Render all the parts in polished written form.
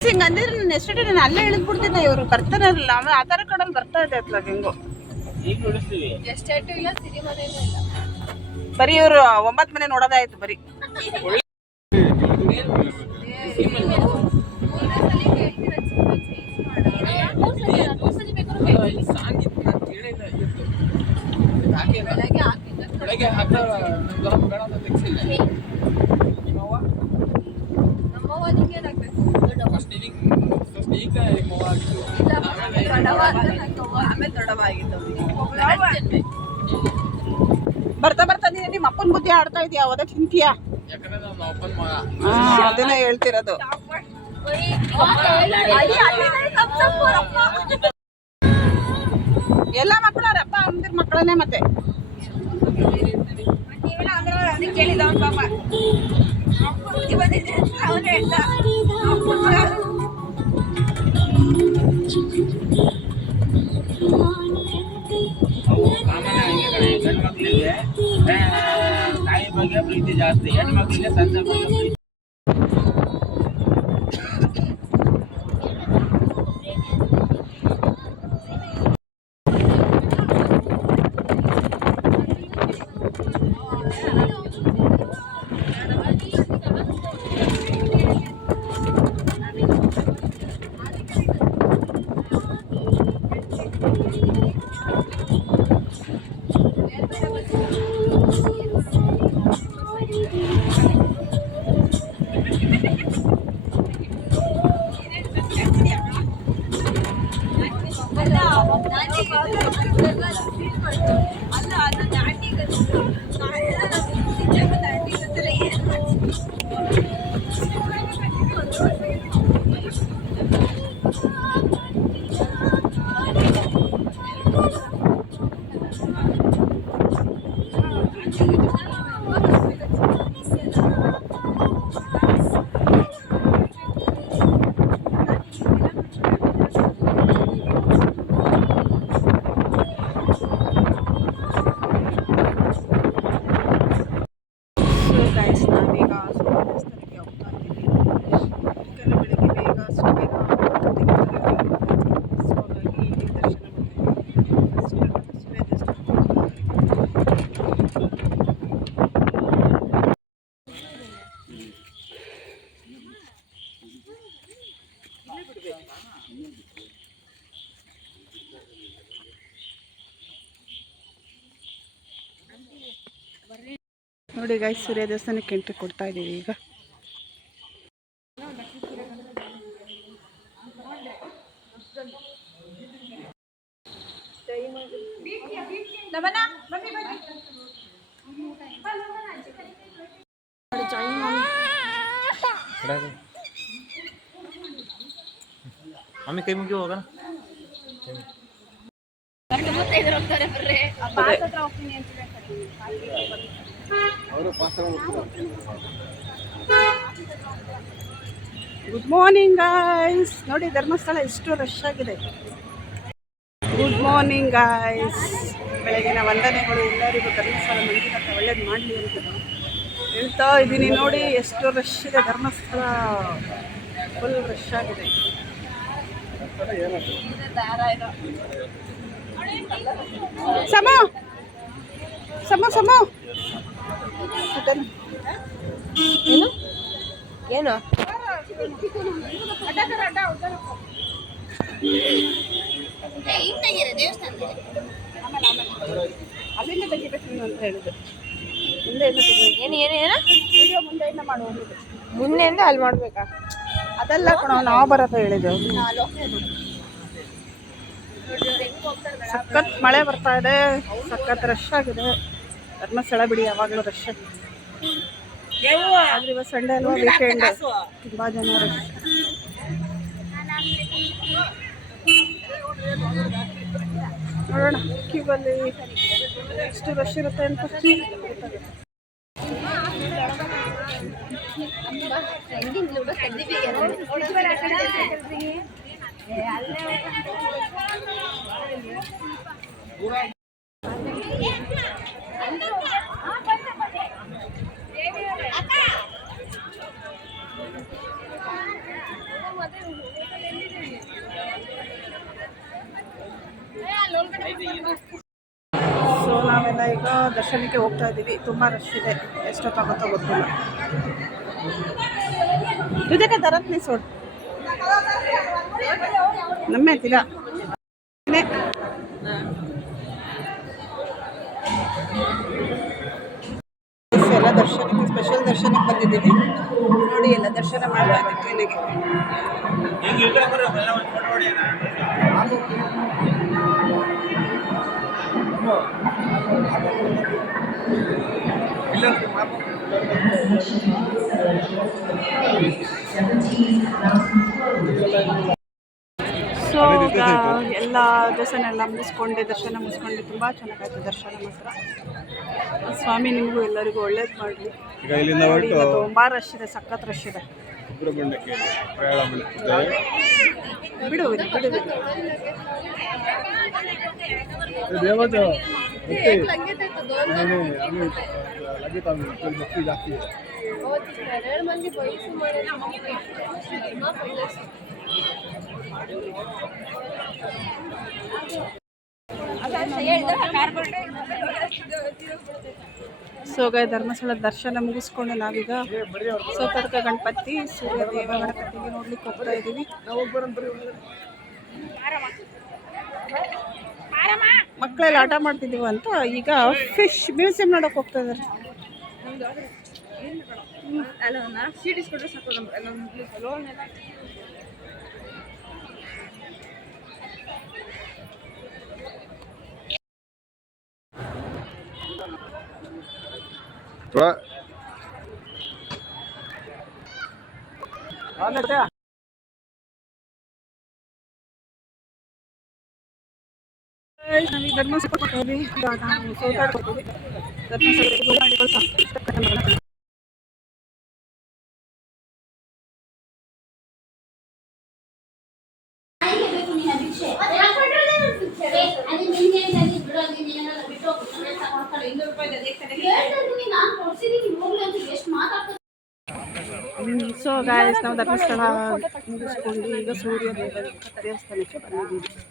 ಹಿಂಗಂದ್ರೆ ನನ್ನ ಎಷ್ಟೇ ನಾನು ಅಲ್ಲೇ ಇಳಿದ್ಬಿಡ್ತಿದ್ದೆ. ಇವರು ಬರ್ತಾರಲ್ಲ ಆಮೇಲೆ ಆಧಾರ್ ಕಾರ್ಡಲ್ಲಿ ಬರ್ತಾ ಇದೆ ಅತ್ಲಾಗ ಹೆಂಗೋ ಬರೀ ಇವರು 9 ಮನೆ ನೋಡೋದಾಯ್ತು ಬರೀ. ಬರ್ತಾ ಬರ್ತಾ ನಿಮ್ಮ ಅಪ್ಪನ ಬುದ್ಧಿ ಆಡ್ತಾ ಇದೀಯ, ಅವದ ತಿಂತೀಯಾ? ಅದನ್ನ ಹೇಳ್ತಿರೋದು. ಎಲ್ಲ ಮಕ್ಕಳು ಅವ್ರ ಅಪ್ಪ ಅಮ್ಮಂದಿರ ಮಕ್ಕಳನ್ನೇ. ಮತ್ತೆ ತಾಯಿ ಬಗ್ಗೆ ಪ್ರೀತಿ ಜಾಸ್ತಿ, ಹೆಣ್ಮಕ್ಳಿಗೆ ತಂದೆ ಬಗ್ಗೆ ಪ್ರೀತಿ. ನೋಡಿ ಗಾಯ್ಸ್, ಸೂರ್ಯ ದೇವಸ್ಥಾನಕ್ಕೆ ಎಂಟ್ರಿ ಕೊಡ್ತಾ ಇದ್ದೀವಿ ಈಗ. ಮಮ್ಮಿ ಕೈ ಮುಗಿ ಹೋಗೋಣ. Good morning guys. ನೋಡಿ ಧರ್ಮಸ್ಥಳ ಎಷ್ಟು ರಶ್ ಆಗಿದೆ. Good morning guys. ಬೆಳಗಿನ ವಂದನೆಗಳು ಎಲ್ಲರಿಗೂ. ಧರ್ಮಸ್ಥಳ ಮಂದಿರ ಒಳ್ಳೇದು ಮಾಡಲಿ ಅಂತ ಹೇಳ್ತಾ ಇದ್ದೀನಿ. ನೋಡಿ ಎಷ್ಟು ರಶ್ ಇದೆ ಧರ್ಮಸ್ಥಳ, ಫುಲ್ ರಶ್ ಆಗಿದೆ. ಸಮ ಸಮ ಸಮ ಏನು ಏನು ಅಲ್ಲಿಂದ ತೆಗಿಬೇಕು ಅಂತ ಹೇಳಿದ್ರು. ಮುಂದೆ ಏನು ಏನು ಏನು ವಿಡಿಯೋ ಮುಂದೆಯಿಂದ ಮಾಡುವುದು. ಮುಂದೆಯಿಂದ ಅಲ್ಲಿ ಮಾಡಬೇಕಾ? ಅದೆಲ್ಲ ಕಣ ನಾವು ಬರೋದು ಹೇಳಿದ್ದು. ಸಖತ್ ಮಳೆ ಬರ್ತಾ ಇದೆ, ಸಖತ್ ರಶ್ ಆಗಿದೆ ಧರ್ಮಸ್ಥಳ. ಬಿಡಿ ಯಾವಾಗಲೂ ರಶ್ ಆಗಿದೆ. ಆದರೆ ಇವತ್ತು ಸಂಡೇ ಅಲ್ವಾ, ವೀಕೆಂಡ್, ತುಂಬ ಜನ ರಶ್. ಕ್ಯೂಬಲ್ಲಿ ಎಷ್ಟು ರಶ್ ಇರುತ್ತೆ ಅಂತ ಸೊ ನಾವೆಲ್ಲ ಈಗ ದರ್ಶನಕ್ಕೆ ಹೋಗ್ತಾ ಇದ್ದೀವಿ. ತುಂಬ ರಶ್ ಇದೆ, ಎಷ್ಟೊತ್ತಾಗುತ್ತೋ ಗೊತ್ತಿಲ್ಲ. ಇದಕ್ಕೆ ತರತ್ನಿ ಸೋಡ್ ನಮ್ಮೆ ತಿಲ್ಲ ಎಲ್ಲ ದರ್ಶನಕ್ಕೆ ಸ್ಪೆಷಲ್ ದರ್ಶನಕ್ಕೆ ಬಂದಿದ್ದೀವಿ. ನೋಡಿ ಎಲ್ಲ ದರ್ಶನ ಮಾಡ್ತಾ ಇದ್ದೀವಿ ಟ್ರೈನಿಗೆ. ಸೊ ಎಲ್ಲ ದೇವಸ್ಥಾನ ಮುಗಿಸ್ಕೊಂಡೆ, ದರ್ಶನ ಮುಗಿಸ್ಕೊಂಡೆ. ತುಂಬ ಚೆನ್ನಾಗಾಯ್ತು ದರ್ಶನ ಮಾತ್ರ. ಸ್ವಾಮಿ ನಿಮಗೂ ಎಲ್ಲರಿಗೂ ಒಳ್ಳೇದು ಮಾಡಲಿ. ತುಂಬ ರಶ್ ಇದೆ, ಸಖತ್ ರಶ್ ಇದೆ. ಬಿಡು ಸೊ ಧರ್ಮಸ್ಥಳ ದರ್ಶನ ಮುಗಿಸ್ಕೊಂಡು ನಾವೀಗ ಸೋತಡ್ಕ ಗಣಪತಿ, ಸೂರ್ಯದೇವ ಗಣಪತಿಗೆ ನೋಡ್ಲಿಕ್ಕೆ ಹೋಗ್ತಾ ಇದ್ದೀವಿ. ಮಕ್ಕಳೆಲ್ಲ ಆಟ ಮಾಡ್ತಿದ್ದೀವಿ ಅಂತ ಈಗ ಫಿಶ್ ಮ್ಯೂಸಿಯಂ ನೋಡೋಕೆ ಹೋಗ್ತಾ ಇದ್ದಾರೆ. ಸೊ ಗಾಯ್ಸ್, ನಾವು ಧರ್ಮಸ್ಥಳ ಮುಗಿಸ್ಕೊಂಡು ಈಗ ಸೂರ್ಯ ದೇವಸ್ಥಾನಕ್ಕೆ ಬಂದಿದ್ದೀವಿ.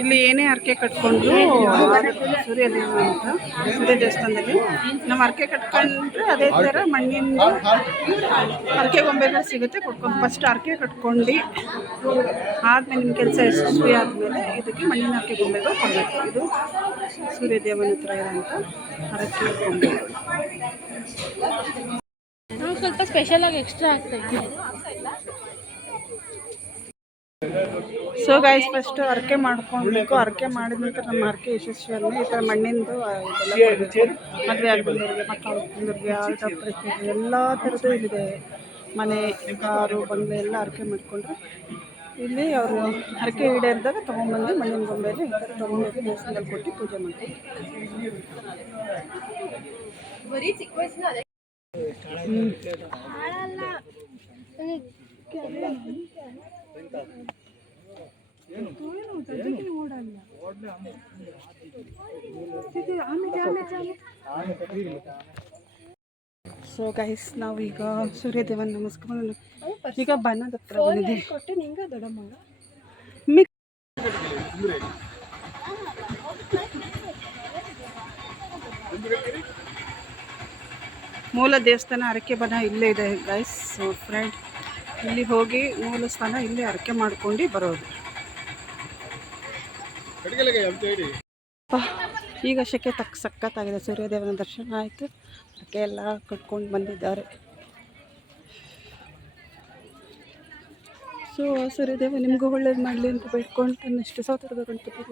ಇಲ್ಲಿ ಏನೇ ಹರಕೆ ಕಟ್ಕೊಂಡ್ರು ಸೂರ್ಯ ದೇವಸ್ಥಾನದಲ್ಲಿ ನಾವು ಹರಕೆ ಕಟ್ಕೊಂಡ್ರೆ ಅದೇ ಥರ ಮಣ್ಣಿಂದ ಹರಕೆ ಗೊಂಬೆಗಳು ಸಿಗುತ್ತೆ. ಫಸ್ಟ್ ಹರಕೆ ಕಟ್ಕೊಂಡು ಆದಮೇಲೆ ನಿಮ್ಮ ಕೆಲಸ ಯಶಸ್ವಿ ಆದಮೇಲೆ ಇದಕ್ಕೆ ಮಣ್ಣಿನ ಹರಕೆ ಗೊಂಬೆಗಳು ಕೊಡಬೇಕು. ಇದು ಸೂರ್ಯದೇವನ ಹತ್ರ ಇರೋಂಥ ಹರಕೆ ಗೊಂಬೆಗಳು. ಸ್ವಲ್ಪ ಸ್ಪೆಷಲ್ ಆಗಿ ಎಕ್ಸ್ಟ್ರಾ ಆಗ್ತಾ ಇದೆ. ಸೊ ಗೈಸ್, ಫಸ್ಟ್ ಹರಕೆ ಮಾಡ್ಕೊಳ್ಬೇಕು. ಹರಕೆ ಮಾಡಿದ ನಂತರ ನಮ್ಮ ಹರಕೆ ಯಶಸ್ವಿಯನ್ನು ಈ ಥರ ಮಣ್ಣಿಂದು ಮದುವೆ ಆಗಿದ್ದವ್ರಿಗೆ, ಮಕ್ಕಳಿಗೆ, ಆಲ್ಟಪ್ರಿಗೆ ಎಲ್ಲ ಥರದ್ದು ಇಲ್ಲಿದೆ. ಮನೆ, ಕಾರು, ಬಂಗ್ಲೆ ಎಲ್ಲ ಹರಕೆ ಮಾಡಿಕೊಂಡ್ರೆ ಇಲ್ಲಿ ಅವರು ಹರಕೆ ಈಡೇರಿದಾಗ ತೊಗೊಂಬಂದು ಮಣ್ಣಿನ ಗೊಂಬೆಯಲ್ಲಿ ಈ ಥರ ತೊಗೊಂಡೋಗಿ ದೇವಸ್ಥಾನದಲ್ಲಿ ಕೊಟ್ಟು ಪೂಜೆ ಮಾಡ್ತಾರೆ. ಸೊ ಗೈಸ್, ನಾವು ಈಗ ಸೂರ್ಯದೇವನ ನಮಸ್ಕೊಂಡು ಈಗ ಬನ್ನದ ಹತ್ರ ಬಂದಿದ್ದೀವಿ. ಮೂಲ ದೇವಸ್ಥಾನ ಹರಕೆ ಬನ ಇಲ್ಲೇ ಇದೆ ಗೈಸ್. ಫ್ರೆಂಡ್, ಇಲ್ಲಿ ಹೋಗಿ ಮೂಲ ಸ್ಥಾನ ಇಲ್ಲೇ ಹರಕೆ ಮಾಡ್ಕೊಂಡು ಬರೋದು. ಈಗ ಶೆಕೆ ಸಖತ್ತಾಗಿದೆ. ಸೂರ್ಯದೇವನ ದರ್ಶನ ಆಯಿತು, ಹರಕೆ ಎಲ್ಲ ಕಟ್ಕೊಂಡು ಬಂದಿದ್ದಾರೆ. ಸೊ ಸರಿ ದೇವ ನಿಮಗೂ ಒಳ್ಳೇದು ಮಾಡಲಿ ಅಂತ ಬೇಡ್ಕೊಂಡು ನೆಕ್ಸ್ಟ್ ಸೌತಡ್ಗ ಗಣಪತಿ